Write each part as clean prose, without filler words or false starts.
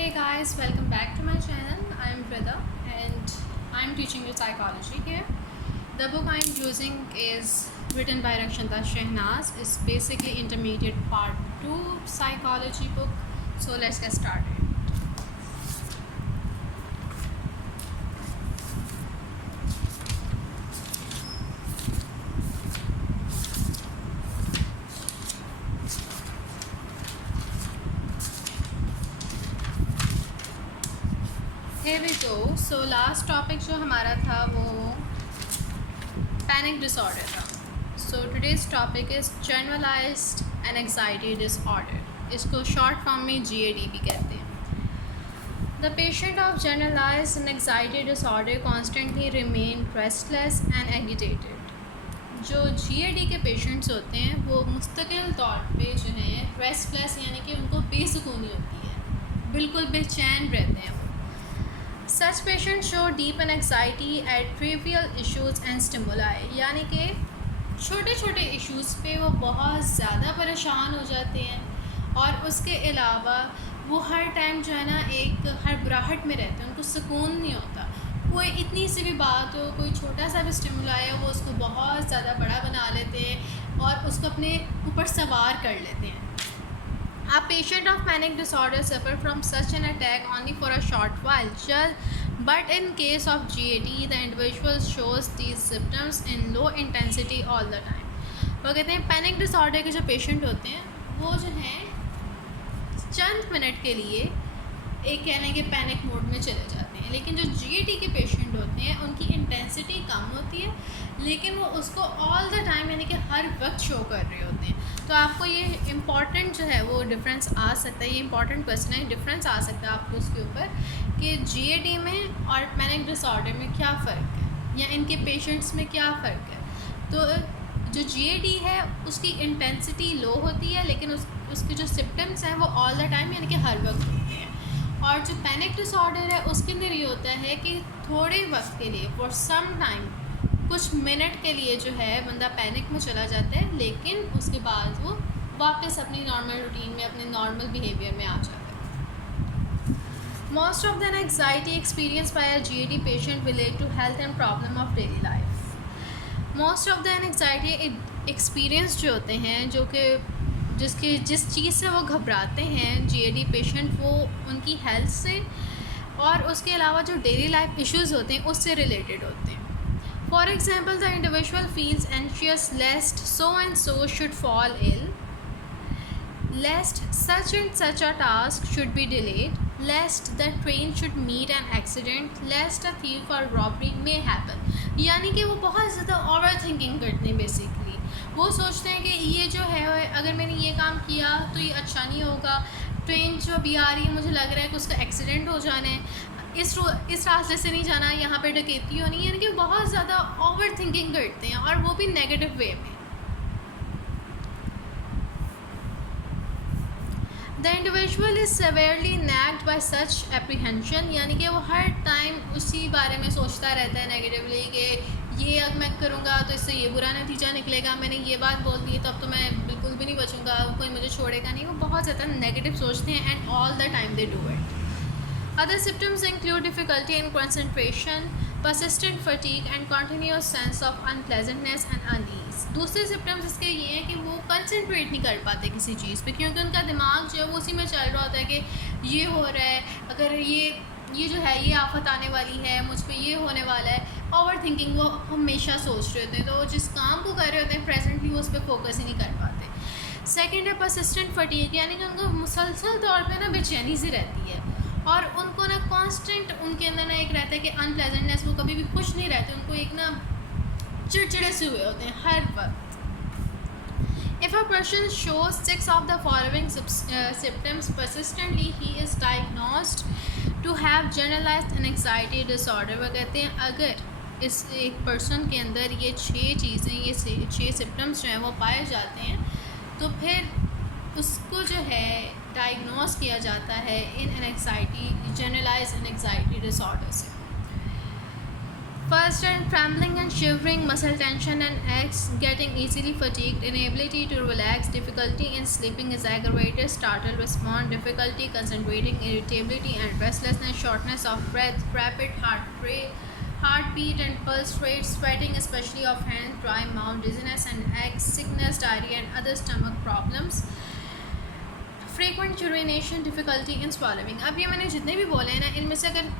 Hey guys, welcome back to my channel. I am Vrida and I am teaching you psychology here. The book I am using is written by Rakshanta Shehnaz. It's basically intermediate part 2 psychology book. So let's get started. Here we go. So last topic जो हमारा था वो panic disorder था. So today's topic is generalised anxiety disorder. इसको short form में GAD भी कहते हैं. The patient of generalised anxiety disorder constantly remain restless and agitated. जो GAD के पेशेंट्स होते हैं वो मुस्तकिल तौर पे जो हैं रेस्टलेस यानी कि उनको बेसुकूनी होती है, बिल्कुल बेचैन रहते हैं. Such patients show deep anxiety at trivial issues and stimuli. यानी कि छोटे छोटे इश्यूज़ पे वो बहुत ज़्यादा परेशान हो जाते हैं और उसके अलावा वो हर टाइम जो है ना एक हड़बड़ाहट में रहते हैं, उनको सुकून नहीं होता. कोई इतनी सी भी बात हो, कोई छोटा सा भी स्टिमुलाई है, वो उसको बहुत ज़्यादा बड़ा बना लेते हैं और उसको अपने ऊपर सवार कर लेते हैं. A patient of panic disorder suffer from such an attack only for a short while. But in case of GAD, the individual shows these symptoms in low intensity all the time. वो कहते हैं panic disorder के जो patient होते हैं वो जो हैं चंद मिनट के लिए एक कहने के पैनिक मोड में चले जाते हैं, लेकिन जो GAD के पेशेंट होते हैं उनकी इंटेंसिटी कम होती है लेकिन वो उसको ऑल द टाइम यानी कि हर वक्त शो कर रहे होते हैं. तो आपको ये इम्पॉर्टेंट जो है वो डिफरेंस आ सकता है, ये इंपॉर्टेंट क्वेश्चन है, डिफरेंस आ सकता है आपको उसके ऊपर कि GAD में और पैनिक डिसऑर्डर में क्या फ़र्क है या इनके पेशेंट्स में क्या फ़र्क है. तो जो GAD है उसकी इंटेंसिटी लो होती है लेकिन उसके जो सिम्टम्स हैं वो ऑल द टाइम यानी कि हर वक्त होते हैं. और जो पैनिक डिसऑर्डर है उसके अंदर ये होता है कि थोड़े वक्त के लिए फॉर सम टाइम कुछ मिनट के लिए जो है बंदा पैनिक में चला जाता है लेकिन उसके बाद वो वापस अपनी नॉर्मल रूटीन में अपने नॉर्मल बिहेवियर में आ जाता है. Most of the anxiety experience by a GAD patient relate to health and problem of daily life. Most of the anxiety experience जो होते हैं जो कि जिस चीज़ से वो घबराते हैं GAD पेशेंट वो उनकी हेल्थ से और उसके अलावा जो डेली लाइफ इश्यूज़ होते हैं उससे रिलेटेड होते हैं. For example, the individual feels anxious lest so and so should fall ill, lest such and such a task should be delayed, lest the train should meet an accident, lest a thief or robbery may happen. यानी कि वो बहुत ज़्यादा over thinking करते हैं. Basically वो सोचते हैं कि ये जो है अगर मैंने ये काम किया तो ये अच्छा नहीं होगा, ट्रेन जो अभी आ रही है मुझे लग रहा है कि उसका एक्सीडेंट हो जाना है, इस रास्ते से नहीं जाना, यहाँ पे डकैती होनी है. यानी कि बहुत ज़्यादा ओवर थिंकिंग करते हैं और वो भी नेगेटिव वे में. The individual is severely nagged by such apprehension. यानी कि वो हर टाइम उसी बारे में सोचता रहता है नेगेटिवली कि ये अगर मैं करूँगा तो इससे ये बुरा नतीजा निकलेगा, मैंने ये बात बोल दी तो अब तो मैं बिल्कुल भी नहीं बचूँगा, कोई मुझे छोड़ेगा नहीं. वो बहुत ज़्यादा नेगेटिव सोचते हैं and all the time they do it. Other symptoms include difficulty in concentration, persistent fatigue and continuous sense of unpleasantness and unease. दूसरे symptoms इसके ये हैं कि वो concentrate नहीं कर पाते किसी चीज़ पे क्योंकि उनका दिमाग जो है वो उसी में चल रहा होता है कि ये हो रहा है, अगर ये जो है ये आफत आने वाली है, मुझ पे ये होने वाला है. ओवर थिंकिंग वो हमेशा सोच रहे होते हैं, तो जिस काम को कर रहे होते हैं प्रेजेंटली वो उस पर फोकस ही नहीं कर पाते. सेकेंड है persistent fatigue. यानी कि उनको मुसलसल तौर पर ना बेचैनी सी रहती है और उनको ना कांस्टेंट उनके अंदर ना एक रहता है कि अनप्लेजेंटनेस, वो कभी भी खुश नहीं रहते, उनको एक ना चिड़चिड़े से हुए होते हैं हर वक्त. If a person shows 6 of the following symptoms persistently, he is diagnosed to have generalized anxiety disorder. वो कहते हैं अगर इस एक पर्सन के अंदर ये 6 चीज़ें, ये 6 सिम्टम्स जो हैं वो पाए जाते हैं तो फिर उसको जो है डायग्नोस किया जाता है इन एंजाइटी जनरलाइज्ड एंजाइटी डिसऑर्डर से. First, and trembling and shivering, muscle tension and aches, getting easily fatigued, inability to relax, difficulty in sleeping is aggravated, startle response, difficulty concentrating, irritability and restlessness, shortness of breath, rapid heart rate, heartbeat and pulse rate, sweating especially of hands, dry mouth, dizziness and aches, sickness, diarrhea and other stomach problems, frequent urination, difficulty in swallowing. अब ये मैंने जितने भी बोले हैं ना, इनमें से अगर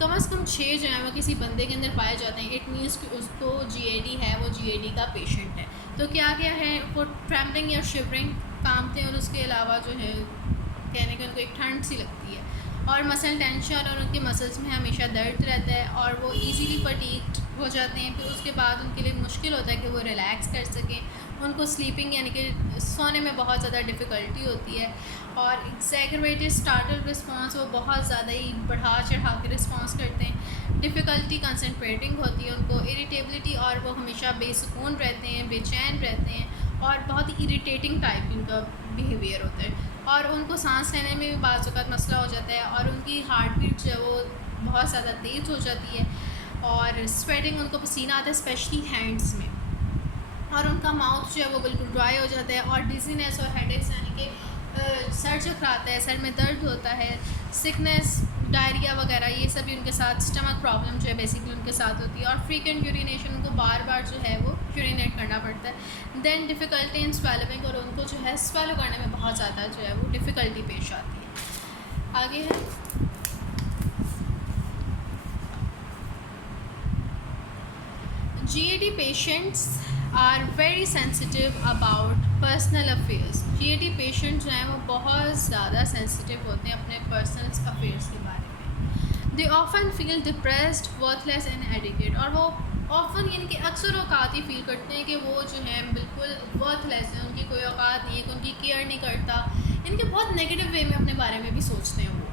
कम से कम 6 जो हैं वो किसी बंदे के अंदर पाए जाते हैं, इट मीन्स कि उसको GAD है, वो GAD का पेशेंट है. तो क्या क्या है, वो ट्रैम्बलिंग या शिवरिंग कांपते हैं, और उसके अलावा जो है कहने के उनको एक ठंड सी लगती है, और मसल टेंशन और उनके मसल्स में हमेशा दर्द रहता है, और वो इजीली फटीग्ड हो जाते हैं. फिर उसके बाद उनके लिए मुश्किल होता है कि वो रिलैक्स कर सकें, उनको स्लीपिंग यानी कि सोने में बहुत ज़्यादा डिफ़िकल्टी होती है, और एक्सैगरेटेड स्टार्टल रिस्पांस, वो बहुत ज़्यादा ही बढ़ा चढ़ा के रिस्पांस करते हैं. डिफ़िकल्टी कंसंट्रेटिंग होती है उनको, इरिटेबिलिटी, और वो हमेशा बेसुकून रहते हैं, बेचैन रहते हैं, और बहुत ही इरिटेटिंग टाइप इनका बिहेवियर होता है, और उनको सांस लेने में भी बाज़ औक़ात मसला हो जाता है, और उनकी हार्ट बीट जो है वो बहुत ज़्यादा तेज़ हो जाती है, और स्वेटिंग, उनको पसीना आता है स्पेशली हैंड्स में, और उनका माउथ जो है वो बिल्कुल ड्राई हो जाता है, और डिजीनेस और हेडेक्स यानी कि सर चकराता है, सर में दर्द होता है, सिकनेस, डायरिया वगैरह, ये सभी उनके साथ, स्टमक प्रॉब्लम जो है बेसिकली उनके साथ होती है, और फ्रीक्वेंट यूरिनेशन, उनको बार बार जो है वो यूरिनेट करना पड़ता है. देन डिफ़िकल्टी इन स्वेलोइंग, और उनको जो है स्वेलो करने में बहुत ज़्यादा जो है वो डिफ़िकल्टी पेश आती है. आगे है GAD patients are very sensitive about personal affairs. GAD patient जो हैं वो बहुत ज़्यादा सेंसिटिव होते हैं अपने पर्सनल अफेयर्स के बारे में. They often feel depressed, worthless and adequate, और वो ऑफन यानी कि अक्सर औकात ही फील करते हैं कि वो जो है बिल्कुल वर्थलेस है, उनकी कोई औकात नहीं है, कि उनकी केयर नहीं करता, इनके बहुत नेगेटिव वे में अपने बारे में भी सोचते हैं वो.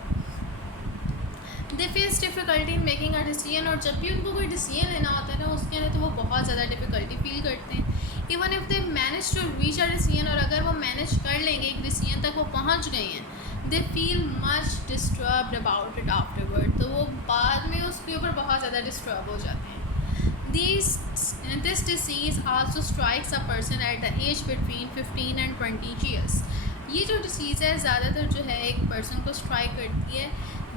They face difficulty in making a decision, और जब भी उनको कोई डिसीजन लेना होता है ना, उसके अंदर तो वो बहुत ज़्यादा डिफ़िकल्टी फील करते हैं. Even if they manage to reach a decision, और अगर वो मैनेज कर लेंगे एक डिसीजन तक वो पहुंच गए हैं, they feel much disturbed about it afterward, तो वो बाद में उसके ऊपर बहुत ज़्यादा डिस्टर्ब हो जाते हैं. This disease also strikes a person at the age between 15 and 20 years. ये जो डिसीज़ है ज़्यादातर जो है एक पर्सन को स्ट्राइक करती है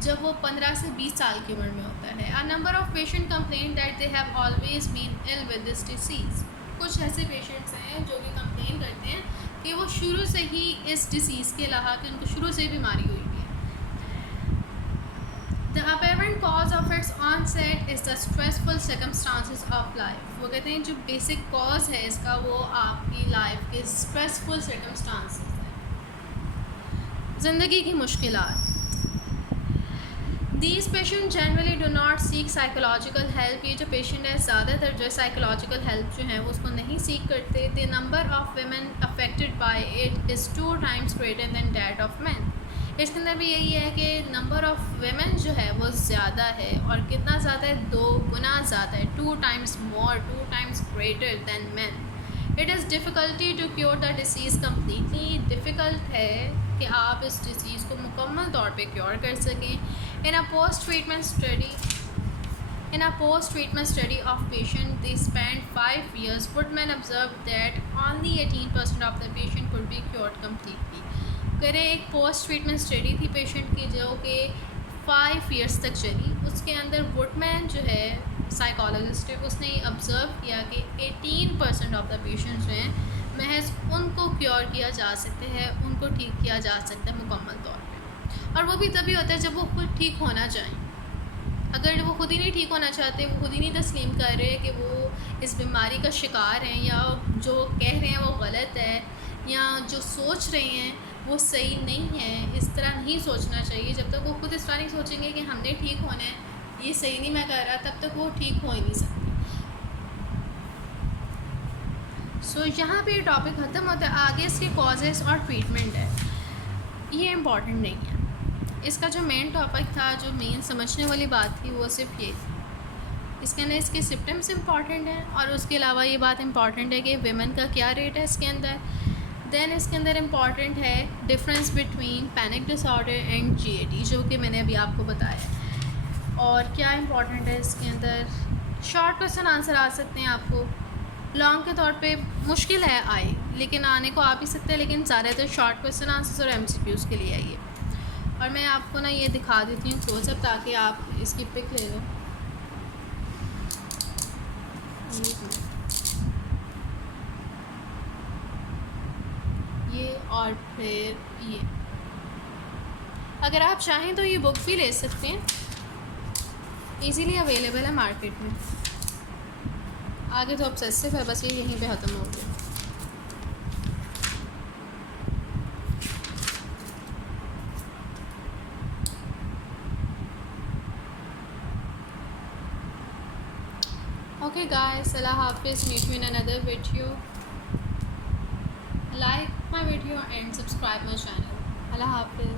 जब वो 15 से 20 साल की उम्र में होता है. A number of patient complain that they have always been ill with this disease. कुछ ऐसे पेशेंट्स हैं जो कि कंप्लेन करते हैं कि वो शुरू से ही इस डिसीज़ के लाक, उनको शुरू से बीमारी हुई है. The apparent cause of its onset is the stressful circumstances of life. वो कहते हैं जो बेसिक कॉज है इसका वो आपकी लाइफ के स्ट्रेसफुल सर्कमस्टांसिस हैं, ज़िंदगी की मुश्किलात. These patients generally do not seek psychological help. ये जो पेशेंट है ज़्यादातर जो साइकोलॉजिकल हेल्प जो है वो उसको नहीं सीख करते. The number of women affected by it is 2 times greater than that of men. इसके अंदर भी यही है कि नंबर ऑफ़ वेमेन जो है वो ज़्यादा है, और कितना ज़्यादा है, 2 गुना ज़्यादा है, 2 times more, 2 times greater than men. It is difficulty to cure the disease completely. Difficult है कि आप इस डिसीज़ को मुकम्मल तौर पे क्योर कर सकें. In a post-treatment study of patients, they spent 5 years. Woodman observed that only 18% of the patient could be cured completely. करें एक पोस्ट ट्रीटमेंट स्टडी थी पेशेंट की जो कि 5 years तक चली. उसके अंदर वुडमैन जो है साइकोलॉजिस्ट है, उसने ऑब्ज़र्व किया कि 18% ऑफ द पेशेंट्स जो हैं महज उनको क्योर किया जा सकते हैं, उनको ठीक किया जा सकता है मुकम्मल तौर पे. और वो भी तभी होता है जब वो खुद ठीक होना चाहें. अगर वो खुद ही नहीं ठीक होना चाहते, वो खुद ही नहीं तस्लीम कर रहे कि वो इस बीमारी का शिकार हैं, या जो कह रहे हैं वो गलत है, या जो सोच रहे हैं वो सही नहीं है, इस तरह नहीं सोचना चाहिए. जब तक वो खुद इस तरह नहीं सोचेंगे कि हमने ठीक होना है, ये सही नहीं मैं कर रहा, तब तक वो ठीक हो ही नहीं सकते. सो यहाँ पे टॉपिक ख़त्म होता है. आगे इसके कॉजेज़ और ट्रीटमेंट है, ये इम्पॉर्टेंट नहीं है. इसका जो मेन टॉपिक था, जो मेन समझने वाली बात थी, वो सिर्फ ये थी. इसके अंदर इसके सिम्टम्स इम्पॉर्टेंट हैं, और उसके अलावा ये बात इम्पॉर्टेंट है कि वेमेन का क्या रेट है इसके अंदर. देन इसके अंदर इम्पॉर्टेंट है difference between panic disorder and GAD, जो कि मैंने अभी आपको बताया. और क्या इम्पॉर्टेंट है इसके अंदर शॉर्ट क्वेश्चन आंसर आ सकते हैं आपको, लॉन्ग के तौर पे मुश्किल है आए, लेकिन आने को आ भी सकते हैं, लेकिन ज़्यादातर शॉर्ट क्वेश्चन आंसर्स और MCQs के लिए आइए। और मैं आपको ना ये दिखा देती हूँ क्लोजअप, ताकि आप इसकी पिक ले लो। ये और फिर ये, अगर आप चाहें तो ये बुक भी ले सकते हैं, इजीली अवेलेबल है मार्केट में। आगे तो ऑब्सेसिव है, बस ये यहीं पे ख़त्म हो गया। Okay guys, Allah Hafiz, meet you in another video. Like my video and subscribe my channel. Allah Hafiz.